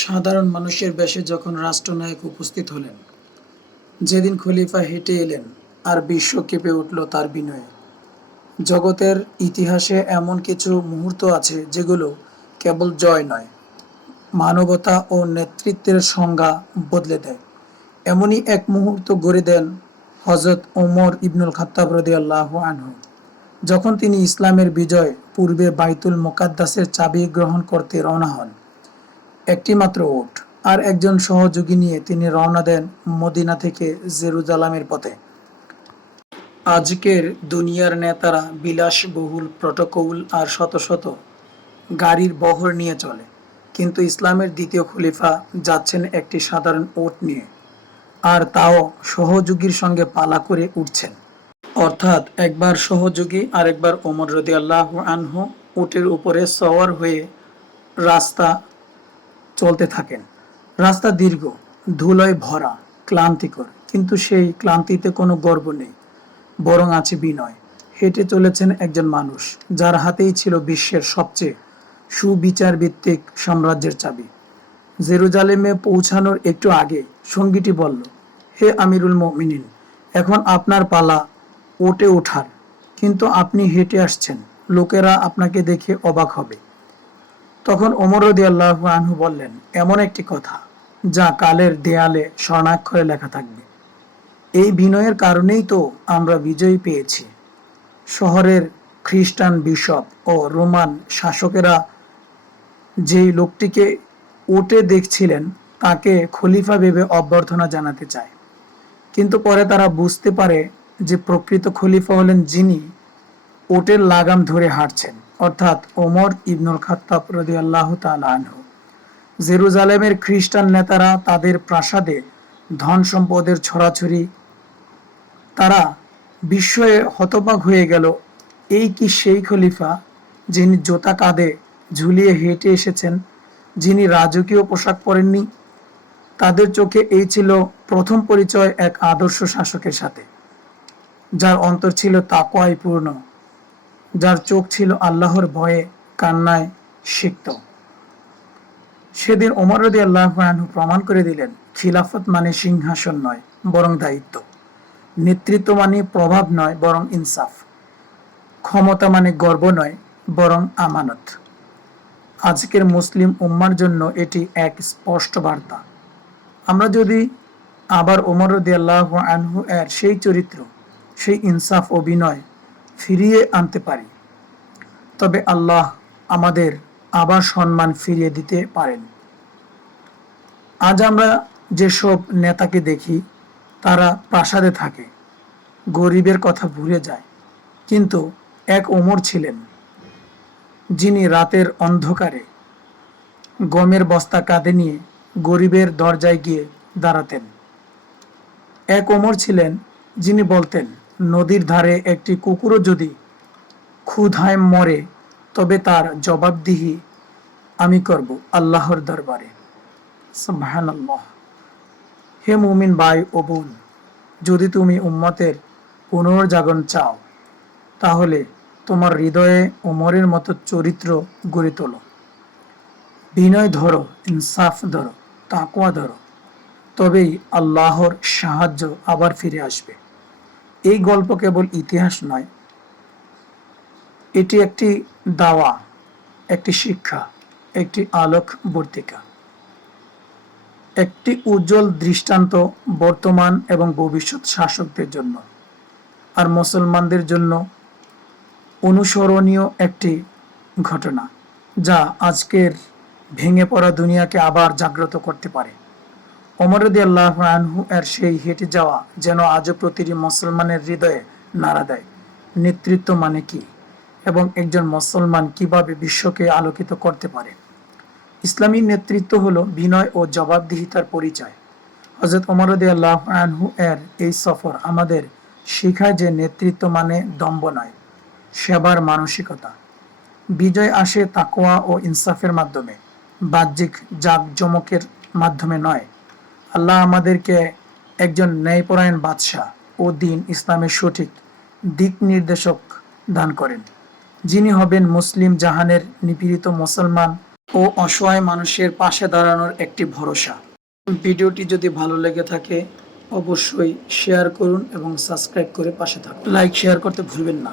সাধারণ মানুষের বেশে যখন রাষ্ট্রনায়ক উপস্থিত হলেন, যেদিন খলিফা হেঁটে এলেন আর বিশ্ব কেঁপে উঠল তার বিনয়ে। জগতের ইতিহাসে এমন কিছু মুহূর্ত আছে যেগুলো কেবল জয় নয়, মানবতা ও নেতৃত্বের সংজ্ঞা বদলে দেয়। এমনই এক মুহূর্ত গড়ে দেন হজরত ওমর ইবনুল খাত্তাব রাদিয়াল্লাহু আনহু, যখন তিনি ইসলামের বিজয় পূর্বে বাইতুল মুকাদ্দাসের চাবি গ্রহণ করতে রওনা হন। একটি মাত্র উট আর একজন সহযোগী নিয়ে তিনি রওনা দেন মদিনা থেকে জেরুজালেমের পথে। আজকের দুনিয়ার নেতারা বিলাসবহুল প্রটোকল আর শত শত গাড়ির বহর নিয়ে চলে, কিন্তু ইসলামের দ্বিতীয় খলিফা যাচ্ছেন একটি সাধারণ উট নিয়ে, আর তাও সহযোগীর সঙ্গে পালা করে উঠছেন। অর্থাৎ একবার সহযোগী আর একবার ওমর রাদিয়াল্লাহু আনহু উটের উপরে সওয়ার হয়ে রাস্তা চলতে থাকেন। রাস্তা দীর্ঘ, ধুলোয় ভরা, ক্লান্তিকর, কিন্তু সেই ক্লান্তিতে কোনো গর্ব নেই, বরং আছে বিনয়। হেঁটে চলেছেন একজন মানুষ যার হাতেই ছিল বিশ্বের সবচেয়ে সুবিচার ভিত্তিক সাম্রাজ্যের চাবি। জেরুজালেমে পৌঁছানোর একটু আগে সঙ্গীটি বলল, হে আমিরুল মুমিনিন, এখন আপনার পালা ওটে ওঠার, কিন্তু আপনি হেঁটে আসছেন, লোকেরা আপনাকে দেখে অবাক হবে। তখন ওমর রাদিয়াল্লাহু আনহু বললেন, এমন একটি কথা যা কালের দেয়ালে স্বর্ণাক্ষরে লেখা থাকবে। এই বিনয়ের কারণেই তো আমরা বিজয় পেয়েছি। শহরের খ্রিস্টান বিশপ ও রোমান শাসকেরা যেই লোকটিকে উটে দেখছিলেন তাকে খলিফা ভেবে অভ্যর্থনা জানাতে চায়, কিন্তু পরে তারা বুঝতে পারে যে প্রকৃত খলিফা হলেন যিনি উটের লাগাম ধরে হাঁটছেন, অর্থাৎ ওমর ইবনুল খাত্তাব রাদিয়াল্লাহু তাআলা আনহু। জেরুজালেমের খ্রিস্টান নেতারা তাদের প্রাসাদে ধন সম্পদের ছড়াছড়ি, তারা বিস্ময়ে হতবাক হয়ে গেল। এই কি সেই খলিফা যিনি জোতা কাঁধে ঝুলিয়ে হেঁটে এসেছেন, যিনি রাজকীয় পোশাক পরেননি? তাদের চোখে এই ছিল প্রথম পরিচয় এক আদর্শ শাসকের সাথে, যার অন্তর ছিল তাকওয়ায় পূর্ণ, যার চোখ ছিল আল্লাহর ভয়ে কান্নায় সিক্ত। সেদিন ওমর রাদিয়াল্লাহু আনহু প্রমাণ করে দিলেন, খিলাফত মানে সিংহাসন নয়, বরং দায়িত্ব। নেতৃত্ব মানে প্রভাব নয়, বরং ইনসাফ। ক্ষমতা মানে গর্ব নয়, বরং আমানত। আজকের মুসলিম উম্মার জন্য এটি এক স্পষ্ট বার্তা। আমরা যদি আবার ওমর রাদিয়াল্লাহু আনহু এর সেই চরিত্র, সেই ইনসাফ ও বিনয় ফিরিয়ে আনতে পারি, তবে আল্লাহ আমাদের আবার সম্মান ফিরিয়ে দিতে পারেন। আজ আমরা যেসব নেতাকে দেখি তারা প্রাসাদে থাকে, গরিবের কথা ভুলে যায়, কিন্তু এক ওমর ছিলেন যিনি রাতের অন্ধকারে গমের বস্তা কাঁধে নিয়ে গরিবের দরজায় গিয়ে দাঁড়াতেন। এক ওমর ছিলেন যিনি বলতেন, নদীর ধারে একটি কুকুরও যদি ক্ষুধায় মরে তবে তার জবাবদিহি আমি করব আল্লাহর দরবারে। সুবহানাল্লাহ। হে মুমিন ভাই ও বোন, যদি তুমি উম্মতের পুনর্জাগরণ চাও, তাহলে তোমার হৃদয়ে ওমরের মতো চরিত্র গড়ে তোলো। বিনয় ধরো, ইনসাফ ধরো, তাকওয়া ধরো, তবেই আল্লাহর সাহায্য আবার ফিরে আসবে। এই গল্প কেবল ইতিহাস নয়, এটি একটি দাওয়া, একটি শিক্ষা, একটি আলোক বর্তিকা, একটি উজ্জ্বল দৃষ্টান্ত বর্তমান এবং ভবিষ্যৎ শাসকদের জন্য, আর মুসলমানদের জন্য অনুসরণীয় একটি ঘটনা, যা আজকের ভেঙে পড়া দুনিয়াকে আবার জাগ্রত করতে পারে। ওমর রাদিয়াল্লাহু আনহু এর সেই হেঁটে যাওয়া যেন আজও প্রতিটি মুসলমানের হৃদয়ে নাড়া দেয়। নেতৃত্ব মানে কি, এবং একজন মুসলমান কিভাবে বিশ্বকে আলোকিত করতে পারে। ইসলামী নেতৃত্ব হলো বিনয় ও জবাবদিহিতার পরিচয়। হযরত ওমর রাদিয়াল্লাহু আনহু এর এই সফর আমাদের শেখায় যে নেতৃত্ব মানে দম্ভ নয়, সেবার মানসিকতা। বিজয় আসে তাকওয়া ও ইনসাফের মাধ্যমে, বাহ্যিক জাঁকজমকের মাধ্যমে নয়। আল্লাহ আমাদেরকে একজন ন্যায়পরায়ণ বাদশাহ ও দ্বীন ইসলামের সঠিক দিক নির্দেশক দান করেন, যিনি হবেন মুসলিম জাহানের নিপীড়িত মুসলমান ও অসহায় মানুষের পাশে দাঁড়ানোর একটি ভরসা। ভিডিওটি যদি ভালো লেগে থাকে অবশ্যই শেয়ার করুন এবং সাবস্ক্রাইব করে পাশে থাকুন। লাইক শেয়ার করতে ভুলবেন না।